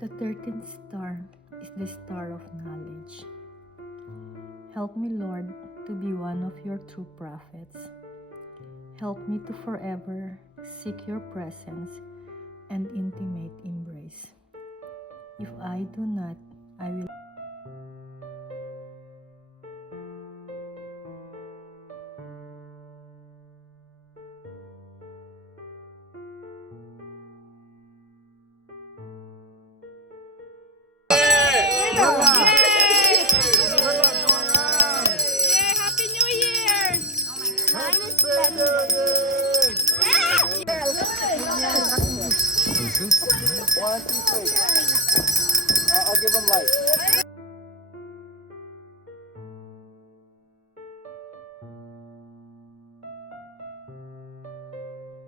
The 13th star is the star of knowledge. Help me, Lord, to be one of your true prophets. Help me to forever seek your presence and intimate embrace. If I do not, I will